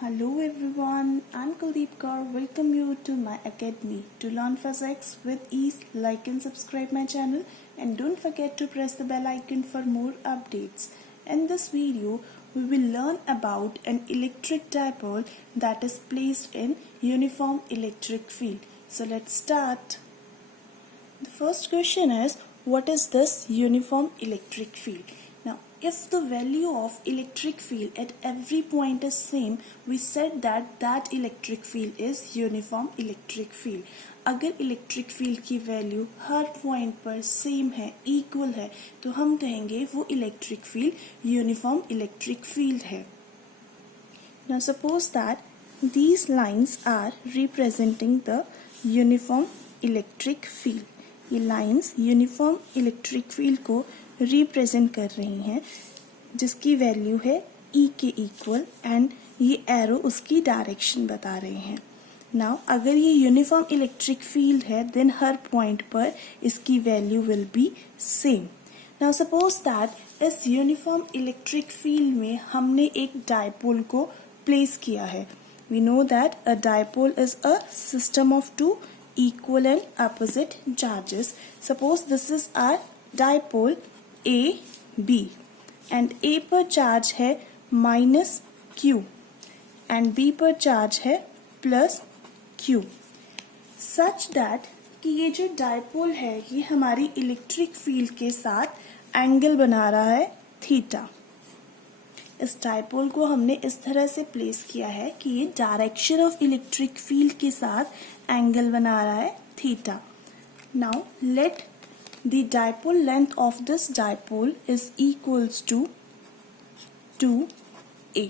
Hello everyone, I'm Kuldeep Kaur. Welcome you to my academy. To learn physics with ease, like and subscribe my channel and don't forget to press the bell icon for more updates. In this video, we will learn about an electric dipole that is placed in uniform electric field. So let's start. The first question is, what is this uniform electric field? Now, if the value of electric field at every point is same, we said that electric field is uniform electric field. अगर electric field की value हर point पर same है, equal है, तो हम कहेंगे वो electric field uniform electric field है. Now suppose that these lines are representing the uniform electric field. ये लाइंस यूनिफॉर्म इलेक्ट्रिक फील्ड को रिप्रेजेंट कर रही हैं, जिसकी वैल्यू है E के इक्वल एंड ये एरो उसकी डायरेक्शन बता रहे हैं. नाउ अगर ये यूनिफॉर्म इलेक्ट्रिक फील्ड है देन हर पॉइंट पर इसकी value will be same. Now suppose that इस यूनिफॉर्म इलेक्ट्रिक फील्ड में हमने एक डायपोल को प्लेस किया है. We know that a dipole is a system of two equal and opposite charges. Suppose this is our dipole A B and A पर charge है minus Q and B पर charge है plus Q, such that कि ये जो dipole है ये हमारी इलेक्ट्रिक फील्ड के साथ एंगल बना रहा है थीटा. इस डायपोल को हमने इस तरह से प्लेस किया है कि ये डायरेक्शन ऑफ इलेक्ट्रिक फील्ड के साथ एंगल बना रहा है theta. Now let the dipole length of this dipole is equals to 2a.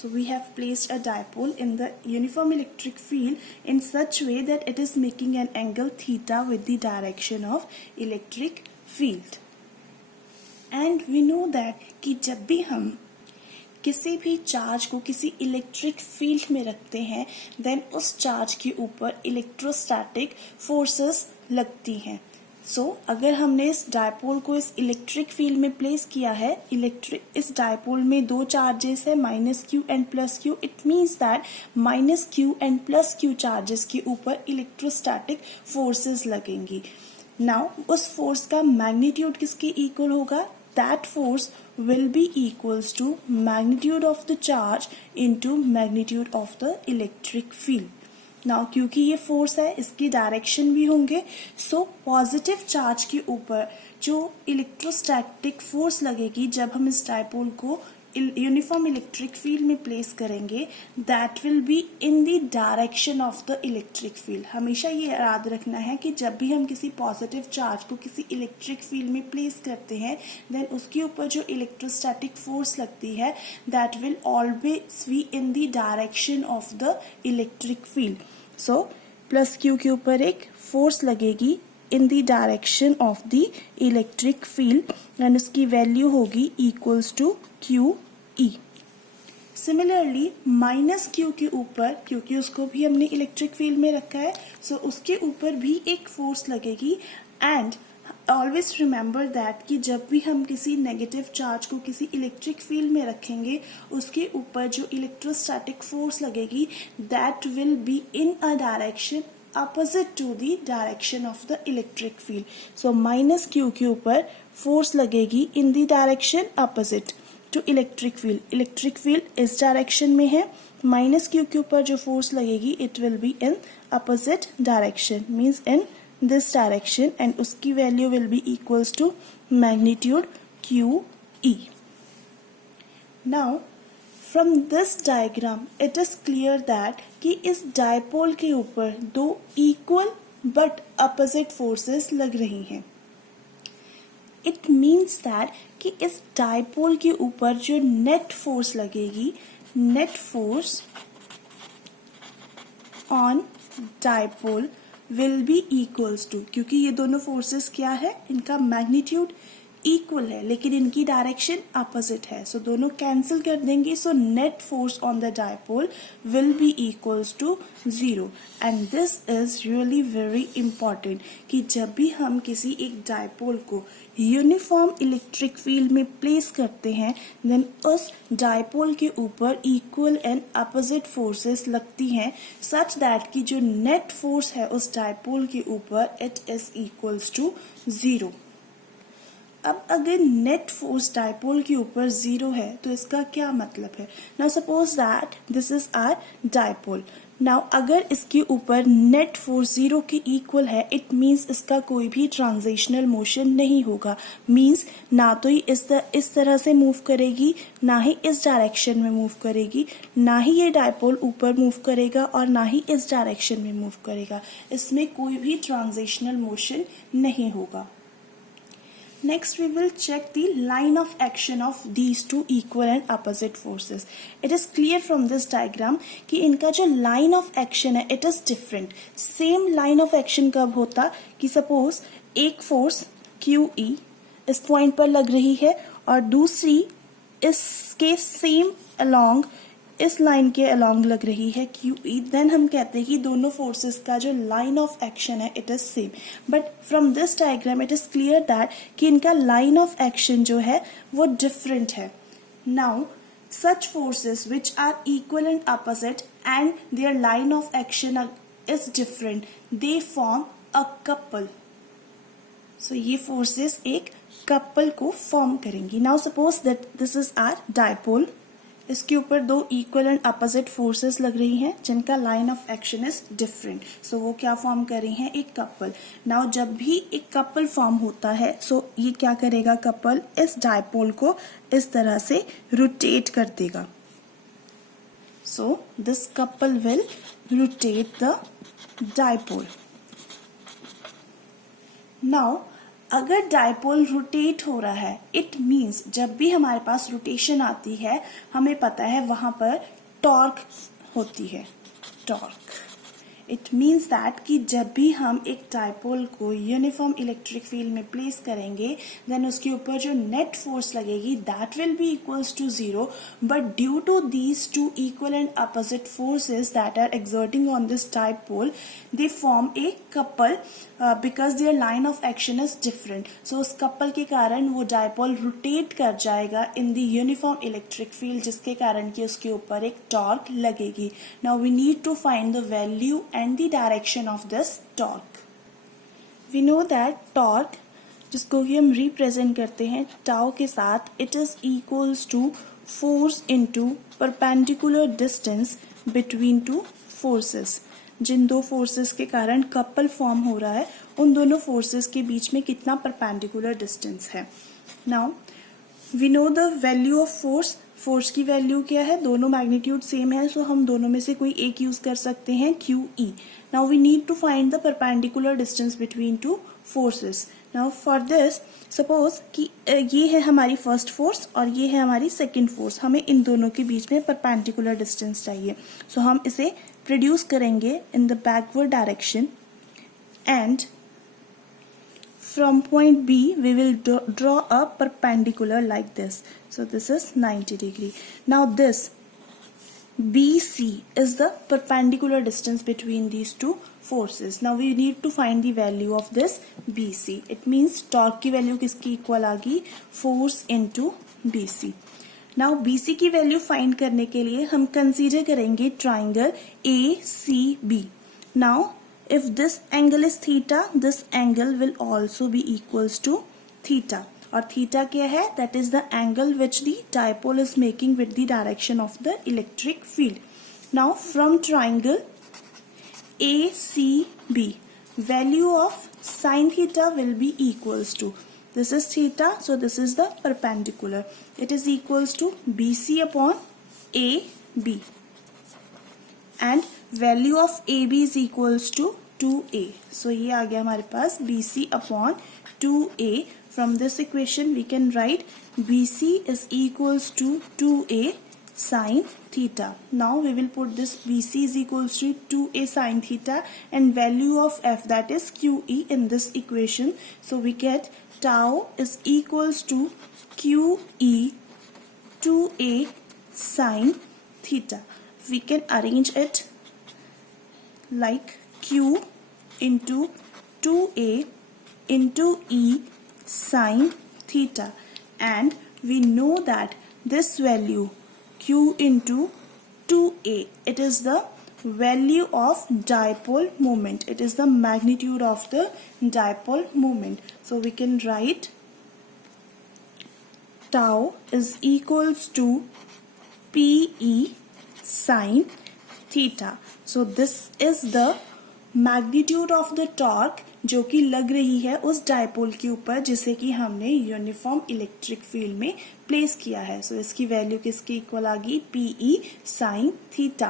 So we have placed a dipole in the uniform electric field in such way that it is making an angle theta with the direction of electric field. And we know that कि जब भी हम किसी भी charge को किसी electric field में रखते हैं देन उस चार्ज के ऊपर इलेक्ट्रोस्टैटिक फोर्सेस लगती हैं. सो अगर हमने इस डायपोल को इस इलेक्ट्रिक फील्ड में प्लेस किया है, इस डायपोल में दो चार्जेस है minus Q and plus Q, it means that minus Q and plus Q charges के ऊपर इलेक्ट्रोस्टैटिक फोर्सेस लगेंगी. नाउ उस फोर्स का मैग्नीट्यूड किसके इक्वल होगा? That force will be equals to magnitude of the charge into magnitude of the electric field. Now क्योंकि ये force है इसकी डायरेक्शन भी होंगे, सो पॉजिटिव चार्ज के ऊपर जो इलेक्ट्रोस्टैटिक फोर्स लगेगी जब हम इस डायपोल को यूनिफॉर्म इलेक्ट्रिक फील्ड में प्लेस करेंगे that will be in the direction of the electric field. हमेशा ये याद रखना है कि जब भी हम किसी पॉजिटिव चार्ज को किसी इलेक्ट्रिक फील्ड में प्लेस करते हैं देन उसके ऊपर जो इलेक्ट्रोस्टैटिक फोर्स लगती है that will always be in the direction of the electric field. So plus Q के ऊपर एक फोर्स लगेगी in the direction of the electric field and उसकी वैल्यू होगी equals to QE. Similarly minus Q के ऊपर, क्योंकि उसको भी हमने इलेक्ट्रिक फील्ड में रखा है, सो उसके ऊपर भी एक फोर्स लगेगी. एंड ऑलवेज रिमेंबर दैट कि जब भी हम किसी नेगेटिव चार्ज को किसी इलेक्ट्रिक फील्ड में रखेंगे उसके ऊपर जो इलेक्ट्रोस्टैटिक फोर्स लगेगी that will be in a direction opposite to the direction of the electric field. So minus q के ऊपर force लगेगी in the direction opposite to electric field. Electric field इस direction में है, minus q के ऊपर जो force लगेगी it will be in opposite direction, means in this direction and उसकी value will be equals to magnitude QE. Now from this diagram it is clear that कि इस डायपोल के ऊपर दो इक्वल बट अपोजिट फोर्सेस लग रही हैं. It means that कि इस डायपोल के ऊपर जो नेट फोर्स लगेगी, net force on dipole will be equals to, क्योंकि ये दोनों फोर्सेस क्या है, इनका मैग्नीट्यूड इक्वल है लेकिन इनकी डायरेक्शन अपोजिट है, सो दोनों कैंसिल कर देंगे. So net force on the dipole will be equals to 0. And this is really very important कि जब भी हम किसी एक डायपोल को यूनिफॉर्म इलेक्ट्रिक फील्ड में प्लेस करते हैं देन उस डायपोल के ऊपर इक्वल एंड अपोजिट फोर्सेस लगती हैं सच दैट कि जो नेट फोर्स है उस डायपोल के ऊपर इट इज इक्वल्स टू 0. अब अगर नेट फोर्स डायपोल के ऊपर 0 है तो इसका क्या मतलब है. Now suppose that this is our dipole. Now अगर इसके ऊपर नेट फोर्स 0 के इक्वल है इट मीन्स इसका कोई भी ट्रांजिशनल मोशन नहीं होगा. मीन्स ना तो ही इस तरह से मूव करेगी, ना ही इस डायरेक्शन में मूव करेगी, ना ही ये डायपोल ऊपर मूव करेगा और ना ही इस डायरेक्शन में मूव करेगा. इसमें कोई भी ट्रांजिशनल मोशन नहीं होगा. Next we will check the line of action of these two equal and opposite forces. It is clear from this diagram कि इनका जो line of action है it is different. Same line of action कब होता कि suppose एक force QE इस point पर लग रही है और दूसरी इसके same along इस लाइन के अलोंग लग रही है QE. देन हम कहते हैं कि दोनों फोर्सेस का जो लाइन ऑफ एक्शन है it is same. But from this diagram it is clear that कि इनका लाइन ऑफ एक्शन जो है वो डिफरेंट है. Now such forces which are equal and opposite and their line of action is different, they form a couple. So ये forces एक couple को form करेंगी. Now suppose that this is our dipole. इसके ऊपर दो equal and opposite forces लग रही हैं जिनका line of action is different. So वो क्या फॉर्म कर रही हैं, एक कपल. नाउ जब भी एक कपल फॉर्म होता है सो ये क्या करेगा, कपल इस डायपोल को इस तरह से रोटेट कर देगा. So this couple will rotate the dipole. Now अगर डायपोल रोटेट हो रहा है इट मीन्स जब भी हमारे पास रोटेशन आती है हमें पता है वहां पर टॉर्क होती है. टॉर्क इट मीन्स दैट कि जब भी हम एक डायपोल को यूनिफॉर्म इलेक्ट्रिक फील्ड में प्लेस करेंगे देन उसके ऊपर जो नेट फोर्स लगेगी that will be equals to 0. But due to these two equal and opposite forces that are exerting on this dipole they form a couple because their line of action is different. So उस couple के कारण वो dipole rotate कर जाएगा in the uniform electric field जिसके कारण कि उसके ऊपर एक टॉर्क लगेगी. Now we need to find the value and the direction of this torque. We know that torque जिसको कि हम रिप्रेजेंट करते हैं टाउ के साथ it is equals to force into perpendicular distance between two forces. जिन दो forces के कारण कपल फॉर्म हो रहा है उन दोनों फोर्सेस के बीच में कितना परपेंडिकुलर डिस्टेंस है. Now we know the value of force. Force की वैल्यू क्या है, दोनों मैग्नीट्यूड सेम है सो हम दोनों में से कोई एक यूज कर सकते हैं QE. Now we need to find the perpendicular distance between two forces. Now for this suppose कि ये है हमारी फर्स्ट फोर्स और ये है हमारी सेकंड फोर्स. हमें इन दोनों के बीच में परपेंडिकुलर डिस्टेंस चाहिए. सो हम इसे प्रोड्यूस करेंगे in the backward direction and from point B we will draw a perpendicular like this. So this is 90 degree. Now this BC is the perpendicular distance between these two forces. Now we need to find the value of this BC. It means torque की value किसकी equal आ गई, force into BC. Now BC की value find करने के लिए हम consider करेंगे triangle ACB. Now if this angle is theta, this angle will also be equals to theta. और theta क्या है, that is the angle which the dipole is making with the direction of the electric field. Now from triangle ACB, value of sin theta will be equals to, this is theta, so this is the perpendicular. It is equals to BC upon AB. And value of AB is equals to 2A. So ये आ गया हमारे पास BC upon 2A. From this equation we can write BC is equals to 2A sin theta. Now we will put this BC is equals to 2A sin theta and value of F, that is QE, in this equation. So we get tau is equals to QE 2A sine theta. We can arrange it like Q into 2A into E sine theta, and we know that this value Q into 2A, it is the value of dipole moment. It is the magnitude of the dipole moment. So we can write tau is equals to PE sine theta. So this is the magnitude of the torque जो कि लग रही है उस dipole के ऊपर जिसे कि हमने यूनिफॉर्म इलेक्ट्रिक फील्ड में प्लेस किया है. सो इसकी वैल्यू किसके इक्वल आ गई? PE sine theta.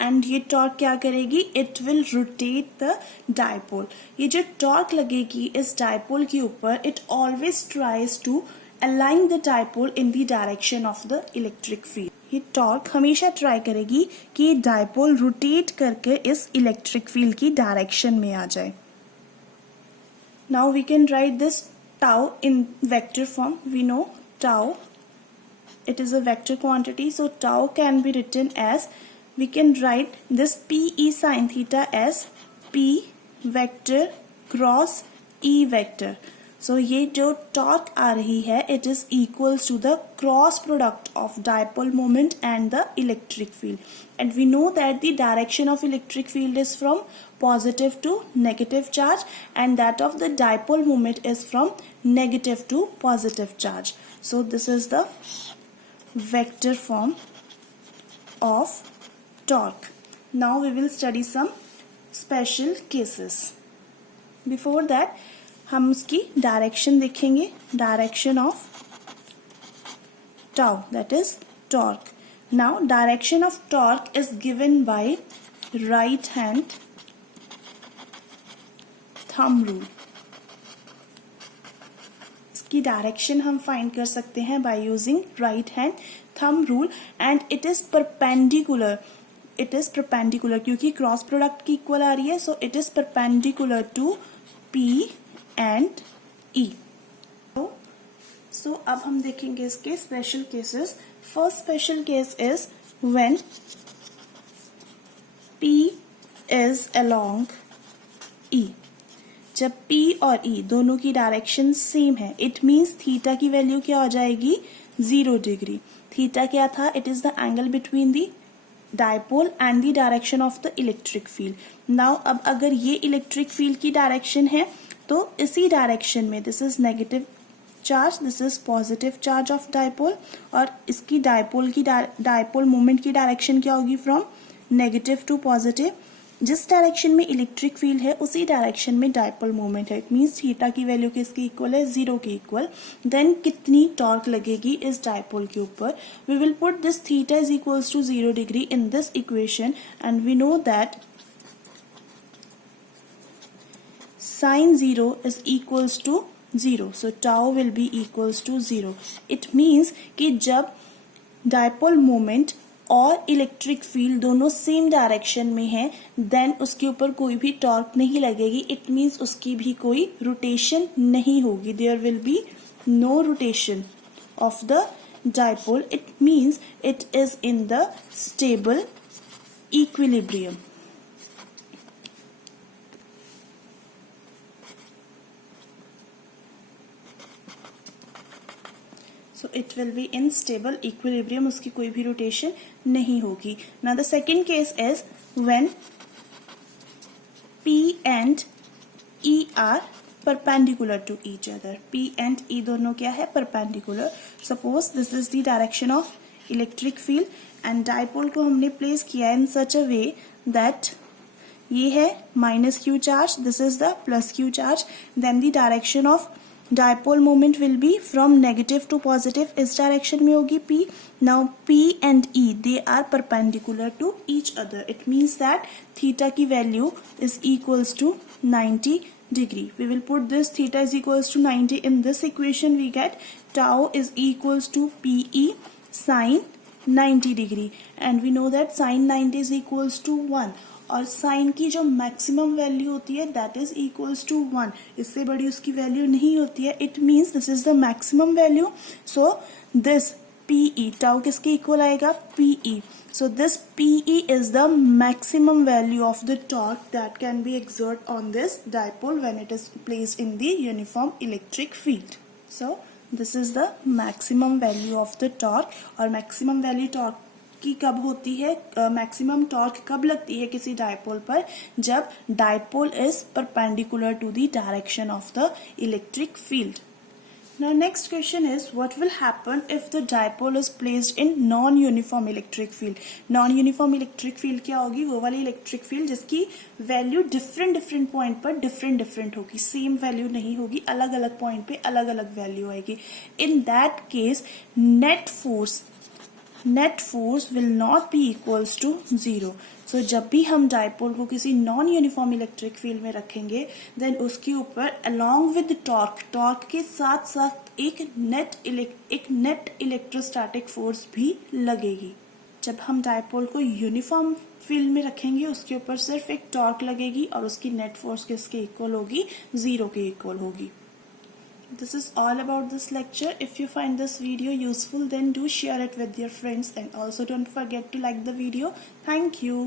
एंड ये टॉर्क क्या करेगी? It will rotate the dipole. ये जो टॉर्क लगेगी इस डायपोल के ऊपर, it always tries to align the dipole in the direction of the electric field. ये टॉर्क हमेशा ट्राई करेगी कि ये डायपोल रोटेट करके इस इलेक्ट्रिक फील्ड की डायरेक्शन में आ जाए. Now we can write this tau in vector form. We know tau, it is a vector quantity, so tau can be written as, we can write this PE sin theta as P vector cross E vector. So ये जो torque आ रही है, it is equals to the cross product of dipole moment and the electric field. And we know that the direction of electric field is from positive to negative charge, and that of the dipole moment is from negative to positive charge. So this is the vector form of torque. Now we will study some special cases. Before that हम उसकी direction देखेंगे. Direction of tau, that is torque. Now direction of torque is given by right hand thumb rule. इसकी direction हम find कर सकते हैं by using right hand thumb rule, and it is perpendicular. It is perpendicular क्योंकि cross product की equal आ रही है, so it is perpendicular to P and E. So अब हम देखेंगे इसके special cases. First special case is when P is along E. जब P और E दोनों की डायरेक्शन सेम है, इट मीन्स थीटा की वैल्यू क्या हो जाएगी? 0 डिग्री. थीटा क्या था? It is the angle between the dipole and the direction of the electric field. Now अब अगर ये इलेक्ट्रिक फील्ड की डायरेक्शन है तो इसी डायरेक्शन में this is negative charge, this is positive charge of dipole, और इसकी डायपोल मोमेंट की डायरेक्शन क्या होगी? From negative to positive. जिस डायरेक्शन में इलेक्ट्रिक फील्ड है उसी डायरेक्शन में डायपोल मोमेंट है. इट मीन्स थीटा की वैल्यू किसकी इक्वल है? 0 के इक्वल. देन कितनी टॉर्क लगेगी इस डायपोल के ऊपर? We will put this theta is equals to 0 degree in this equation, and we know that sin 0 is equals to 0. So tau will be equals to 0. It means कि जब dipole moment और electric field दोनों same direction में है, then उसके ऊपर कोई भी टॉर्क नहीं लगेगी. इट मीन्स उसकी भी कोई रोटेशन नहीं होगी. There will be no rotation of the dipole. It means it is in the stable equilibrium. So it will be in stable equilibrium. उसकी कोई भी रोटेशन नहीं होगी. Now the second case is when P and E are perpendicular to each other. P and E दोनों क्या है? Perpendicular. Suppose this is the direction of electric field and dipole को हमने place किया in such a way that ये है minus Q charge, this is the plus Q charge. Then the direction of dipole moment will be from negative to positive. इस direction में होगी P. Now P and E, they are perpendicular to each other. It means that theta की value is equals to 90 degree. We will put this theta is equals to 90 in this equation. We get tau is equals to PE sin 90 degree and we know that sine 90 is equals to 1 और sign की जो maximum value होती है that is equals to 1. इससे बड़ी उसकी value नहीं होती है. It means this is the maximum value. So this PE tau किसके इक्वल आएगा? PE. So this PE is the maximum value of the torque that can be exerted on this dipole when it is placed in the uniform electric field. So this is the maximum value of the torque. और maximum value torque की कब होती है? Maximum torque कब लगती है किसी dipole पर? जब dipole is perpendicular to the direction of the electric field. Now next question is what will happen if the dipole is placed in non-uniform electric field? Non-uniform electric field क्या होगी? वो वाली electric field जिसकी value different point पर different होगी, same value नहीं होगी, अलग अलग पॉइंट पे अलग अलग वैल्यू आएगी. In that case net force will not be equals to 0. So जब भी हम डायपोल को किसी नॉन यूनिफॉर्म इलेक्ट्रिक फील्ड में रखेंगे देन उसके ऊपर अलोंग विद टॉर्क के साथ साथ एक नेट इलेक्ट्रोस्टैटिक फोर्स भी लगेगी. जब हम डायपोल को यूनिफॉर्म फील्ड में रखेंगे उसके ऊपर सिर्फ एक टॉर्क लगेगी और उसकी नेट फोर्स किसके इक्वल होगी? 0 के इक्वल होगी. This is all about this lecture. If you find this video useful then do share it with your friends and also don't forget to like the video. Thank you.